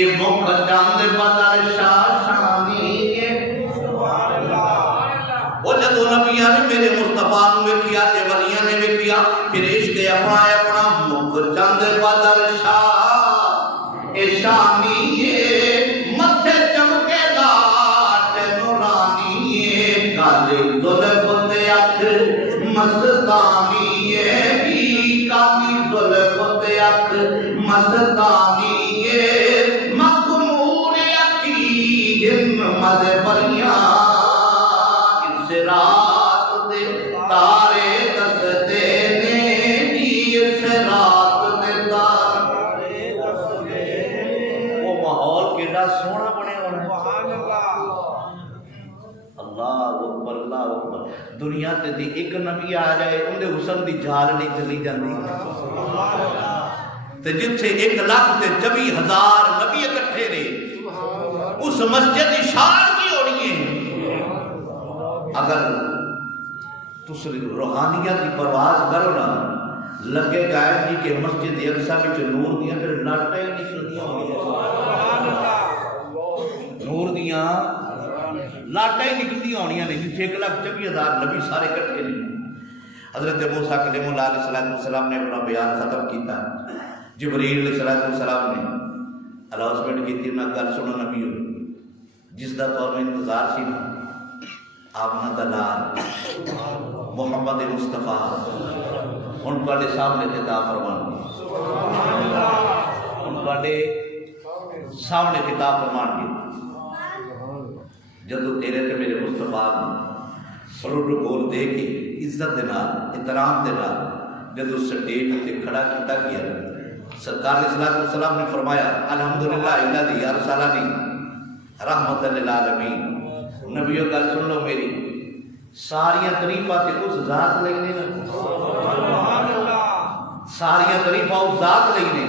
یہ مکھ چند بدر شاشانی وہ جدو نبیاں نے میرے مصطفیٰ نو ویکھیا تے ولیاں نے ویکھیا پھر عشق اپنا مکھ چند بدر شاشانی متھے چمکے دار تے نورانی کالے زلف تے اکھ مستانی کالی زلف تے اکھ مستانی مخمور اکھی ہمت بریاں اس رات دے تارے دستے نے اس رات دے تارے دستے وہ ماحول کیڑا سونا بنے ہونا اللہ اکبر اللہ اکبر دنیا تے دی ایک نبی آ جائے ان دے حسن دی جھال نہیں چلی جاندی تے جتھے 1,24,000 نبی اکٹھے نے اس مسجد کی شان کی ہونی ہے اگر تس روحانیت کی پرواز کرو نا لگے گائے جی کہ مسجد اقصی وچ نور دیاں پھر لاٹاں ہی نکلدیاں ہونیاں نور دیاں لاٹاں ہی نکلدیاں ہونیاں نے جتھے 1,24,000 نبی سارے اکٹھے نے حضرت موسیٰ کلیم اللہ علیہ السلام نے اپنا بیان ختم کیتا جبریل علیہ السلام نے الاؤسمنٹ کی تھی انہاں گل سنو نبی ہو جس دا طور میں انتظار سی نا آمنہ دلال محمد مصطفیٰ ان پڑے سامنے خطاب فرمان ان پڑے سامنے خطاب فرمان کی جدو تیرے تے میرے مصطفیٰ سرور بول دے کے عزت دینا احترام دینا جدو سٹیج تے کھڑا کیتا گیا سرکار علیہ السلام نے فرمایا الحمدللہ الذی ارسلنی رحمت للعالمین نبیوں گل سن لو میری ساریاں تعریفاں تے اس ذات لئی نے ساریاں تعریفاں اس ذات لئی نے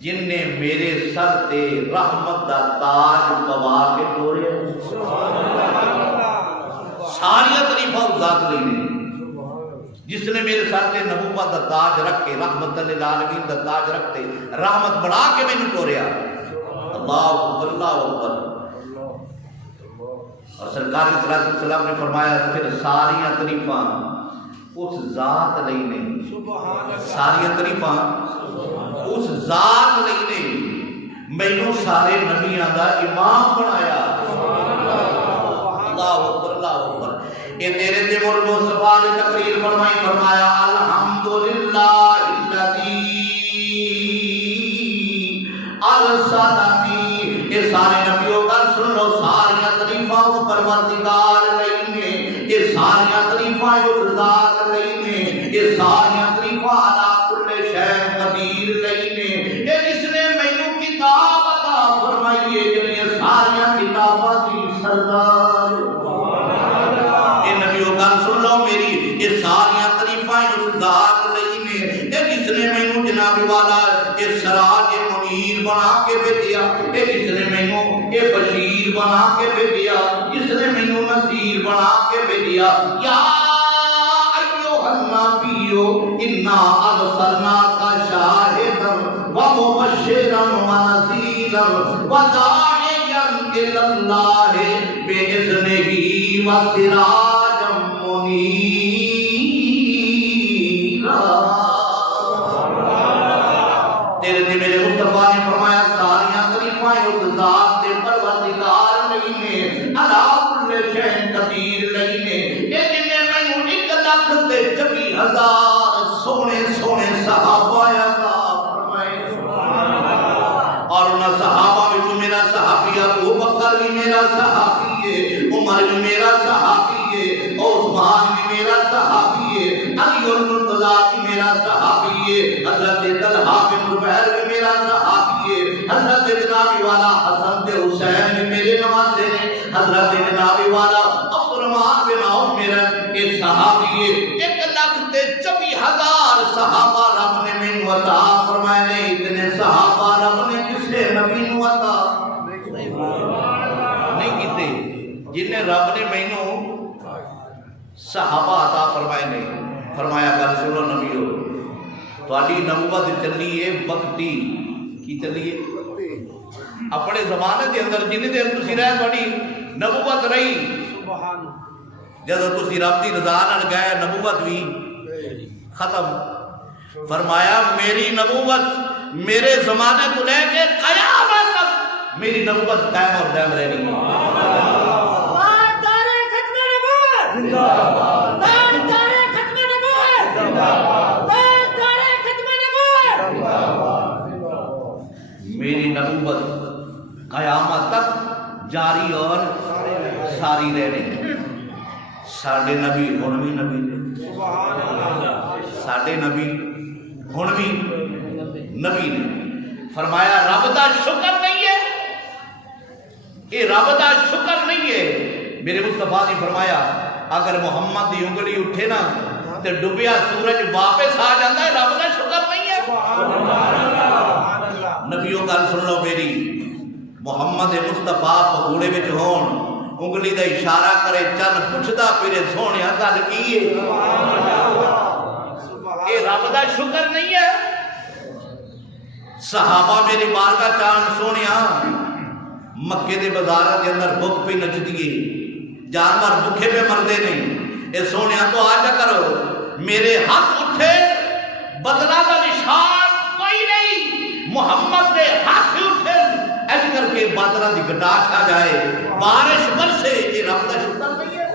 جن نے میرے سر تے رحمت دا تاج پوا کے ٹوریا ساریاں تعریفاں اس ذات لئی نے جس نے میرے ساتھ نبوت دا تاج رکھ کے رحمت للعالمین دا تاج رکھ کے رحمت بڑھا کے میں نے ٹوریا اللہ اکبر اللہ اکبر اور سرکار علیہ السلام نے فرمایا پھر ساریاں تعریفاں اس ذات لئی نے ساریاں تعریفاں اس ذات لئی نے مینوں سارے نبیاں دا امام بنایا اللہ اکبر اللہ اکبر یہ تیرے تے مصطفیٰ نے تقریر فرمائی فرمایا الحمدللہ الذی ارسلنی یہ سارے نبیوں کا سن لو ساریاں تعریفاں اس پروردگار لئی نے یہ ساریاں تعریفاں اس ذات لئی نے یہ ساریاں تعریفاں علی کل شیء قدیر لئی نے یہ جس نے مینوں کتاب عطا فرمائی ہے جنہیں ساریاں کتاباں دی سردار سن لو میری یہ ساریاں تعریفاں اس ذات لئی نے یہ جس نے مینوں جناب والا یہ سراج منیر بنا کے بھیجیا یہ جس نے مینوں یہ بشیر بنا کے بھیجیا جس نے مینوں نذیر بنا کے بھیجیا یا ایھا النبی انا ارسلناک شاہدا ومبشرا ونذیرا وداعیا الی اللہ باذنہ وسراجا تیرے تے میرے مصطفیٰ نے فرمایا ساریاں تعریفاں اس ذات دے پروردگار لئی نے علی کل شیء قدیر لئی نے یہ جن نے مینوں 1,24,000 سونے سونے صحابہ عطا فرمائے اور انہاں صحابہ وچ میرا صحابی ابو بکر بھی میرا صحابی ہے عمر بھی میرا صحابی ہے عثمان بھی میرا صحابی ہے علی المرتضیٰ بھی میرا صحابی ہے حضرت طلحہ بن زبیر بھی میرا صحابی ہے حضرت جناب والا حسن تے حسین بھی میرے نواسے نے حضرت جناب والا عبدالرحمن بن عوف میرا یہ صحابی ہے 1,24,000 صحابہ رب نے مینوں عطا فرمائے نے اتنے صحابہ رب نے کسے نبی نوں عطا نہیں کیتے جن نے رب نے مینوں صحابہ عطا فرمائے نے فرمایا گل سنو نبیو تہاڈی نبوت چلی ہے وقتی کی چلیے اپنے زمانے کے اندر جن دیر تسی رہے تھوڑی نبوت رہی جب تسی رب دی رضا نال گئے نبوت بھی ختم فرمایا میری نبوت میرے زمانے کو لے کے قیامت تک میری نبوت قائم اور دائم رہنی ہے میری نبوت قیامت تک جاری اور ساری رہنے ساڑھے نبی ہنوی نبی ساڑھے نبی ہنوی نبی نے فرمایا رب دا شکر نہیں ہے یہ رب دا شکر نہیں ہے میرے مصطفیٰ نے فرمایا اگر محمد دی انگلی اٹھے نا تو ڈبیا سورج واپس آ جاتا ہے رب دا شکر نہیں ہے نبیوں کا سن لو میری محمد مصطفیٰ پکوڑے وچ ہون انگلی دا اشارہ کرے چن پوچھدا پھرے سونیا گل کی ہے اے رب دا شکر نہیں ہے صحابہ میری بارگاہ چان سونیا مکے دے بازار کے اندر بھوک پہ نچ دیے جانور بھوکے پہ مردے نہیں اے سونیا تو آ جا کرو میرے ہاتھ اٹھے بدلہ کا نشان کوئی نہیں محمد دے ہاتھ اٹھے ایسے کر کے بادلہ دی گٹاش آ جائے بارش برسے یہ رب دا شکر نہیں ہے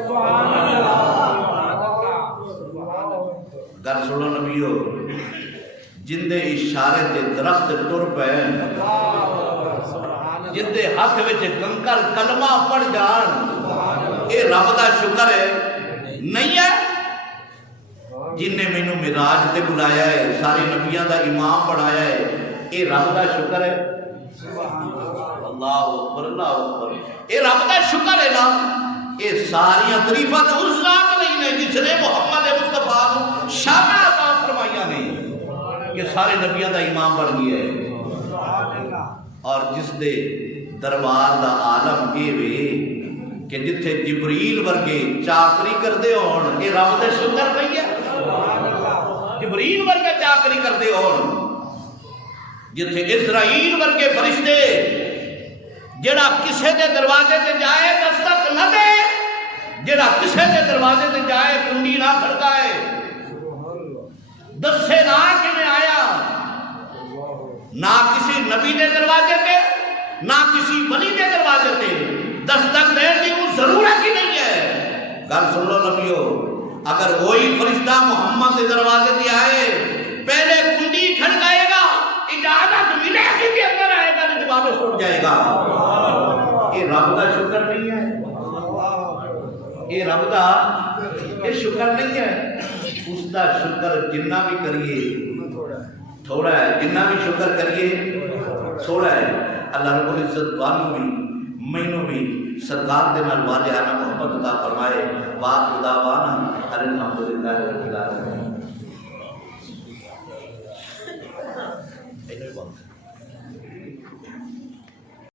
گل سنو نبیو جن دے اشارے تے درخت ٹر پے جن دے ہاتھ وچ کنکر کلمہ پڑھ جان اے رب دا شکر ہے نہیں ہے جن نے مینوں معراج تے بلایا ہے سارے نبیاں دا امام بنایا ہے اے رب دا شکر ہے اللہ اکبر اے رب دا شکر ہے نا اے ساری تعریفات اس ذات نہیں نے جس نے محمد مصطفیٰ کو شان عطا فرمائیاں نے کہ سارے نبیاں دا امام بن گیا ہے اور جس دے دربار دا عالم اے وے کہ جتھے جبریل ورگے چاکری کردے ہون اے رب دا شکر نہیں ہے جبریل ورگے چاکری کردے ہون جتھے اسرائیل ورگے فرشتے جڑا کسے دے دروازے تے جائے دستک نہ دے جڑا کسے دے دروازے تے جائے کنڈی نہ کھڑکائے دسے نہ کہ میں آیا نہ کسی نبی دے دروازے تے نہ کسی ولی دے دروازے تے دستک دین کی وہ ضرورت ہی نہیں ہے گل سن لو نبیو اگر وہی فرشتہ محمد دے دروازے تے آئے پہلے کنڈی کھڑکائے گا اجازت ملے گی کہ اندر آئے گا نہیں واپس اٹھ جائے گا یہ رب دا شکر نہیں ہے یہ رب دا یہ شکر نہیں ہے اس دا شکر جنہ بھی کریے تھوڑا ہے جنہ بھی شکر کریے تھوڑا ہے اللہ رب العزت وانو بھی مینوں بھی سرکار دے نال واجہانہ محبت عطا فرمائے واہ خدا وانا الحمدللہ رب العالمین